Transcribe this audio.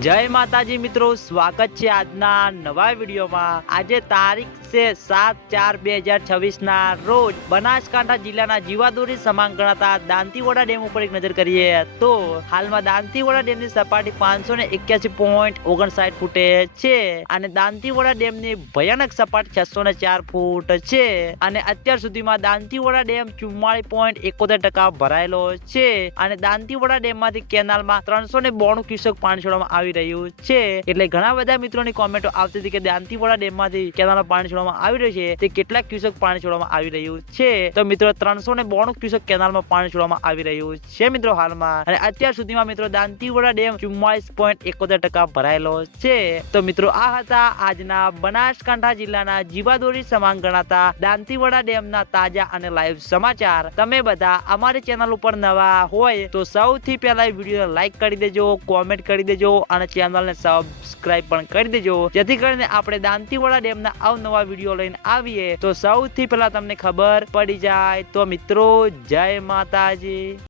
જય માતાજી મિત્રો, સ્વાગત છે આજના નવા વિડીયોમાં। આજે તારીખ છે 7/4/2026 ના રોજ બનાસકાંઠા જિલ્લાના જીવાદોરી સમાન ગણાતા દાંતીવાડા ડેમ ઉપર એક નજર કરીએ તો હાલમાં દાંતીવાડા ડેમની સપાટી 581.59 ફૂટે છે અને દાંતીવાડા ડેમની ભયાનક સપાટી 604 ફૂટ છે અને અત્યાર સુધીમાં દાંતીવાડા ડેમ 44.71% ભરાયેલો છે અને દાંતીવાડા ડેમમાંથી કેનાલમાં 392 ક્યુસેક પાણી છોડવામાં આવી રહ્યું છે। એટલે ઘણા બધા મિત્રોની કોમેન્ટો આવતી હતી કે દાંતીવાડા ડેમમાંથી કેનાલમાં પાણી છોડવામાં આવી રહ્યું છે તે કેટલા ક્યુસેક પાણી છોડવામાં આવી રહ્યું છે। તો મિત્રો 392 ક્યુસેક કેનાલમાં પાણી છોડવામાં આવી રહ્યું છે મિત્રો હાલમાં, અને અત્યાર સુધીમાં મિત્રો દાંતીવાડા ડેમ 44.71% ભરાયેલો છે। તો મિત્રો આ હતા આજના બનાસકાંઠા જિલ્લાના જીવાદોરી સમાન ગણાતા દાંતીવાડા ડેમના તાજા અને લાઈવ સમાચાર। તમે બધા અમારી ચેનલ ઉપર નવા હોય તો સૌથી પહેલા વિડીયો લાઈક કરી દેજો, કોમેન્ટ કરી દેજો અને ચેનલને સબસ્ક્રાઇબ પણ કરી દેજો, જેથી કરીને આપણે દાંતીવાડા ડેમના અવનવા વિડીયો લઈને આવીએ તો સૌથી પહેલા તમને ખબર પડી જાય। તો મિત્રો જય માતાજી।